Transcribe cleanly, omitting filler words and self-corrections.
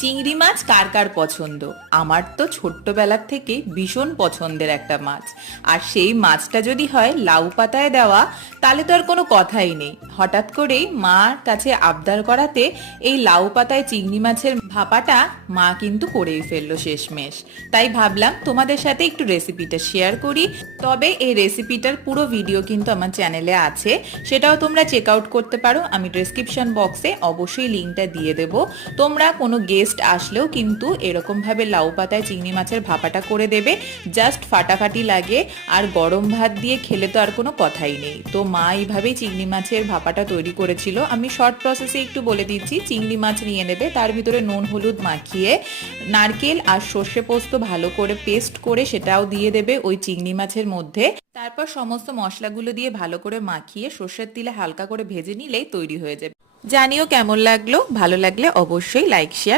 চিংড়ি মাছ কার কার পছন্দ? আমার তো ছোট্টবেলার থেকে ভীষণ পছন্দের একটা মাছ। আর সেই মাছটা যদি হয় লাউ পাতায় দেওয়া, তাহলে তো আর কোনো কথাই নেই। হঠাৎ করেই মার কাছে আবদার করাতে এই লাউ পাতায় চিংড়ি মাছের ভাপাটা মা কিন্তু করেই ফেললো শেষমেশ। তাই ভাবলাম তোমাদের সাথে একটু রেসিপিটা শেয়ার করি। তবে এই রেসিপিটার পুরো ভিডিও কিন্তু আমার চ্যানেলে আছে, সেটাও তোমরা চেক আউট করতে পারো। আমি ডেসক্রিপশন বক্সে অবশ্যই লিঙ্কটা দিয়ে দেবো। তোমরা কোনো গেস্ট আসলেও কিন্তু এরকম ভাবে লাউ পাতায় চিংড়ি মাছের ভাপাটা করে দেবে, জাস্ট ফাটাফাটি লাগে। আর গরম ভাত দিয়ে খেলে তো আর কোনো কথাই নেই। তো মা এইভাবেই চিংড়ি মাছের ভাপাটা তৈরি করেছিল। আমি শর্ট প্রসেসে একটু বলে দিচ্ছি। চিংড়ি মাছ নিয়ে নেবে, তার ভিতরে নুন হলুদ মাখিয়ে নারকেল আর সর্ষে পোস্ত ভালো করে পেস্ট করে সেটাও দিয়ে দেবে ওই চিংড়ি মাছের মধ্যে। তারপর সমস্ত মশলাগুলো দিয়ে ভালো করে মাখিয়ে সর্ষের তেলে হালকা করে ভেজে নিলেই তৈরি হয়ে যাবে। জানিও কেমন লাগলো, ভালো লাগলে অবশ্যই লাইক শেয়ার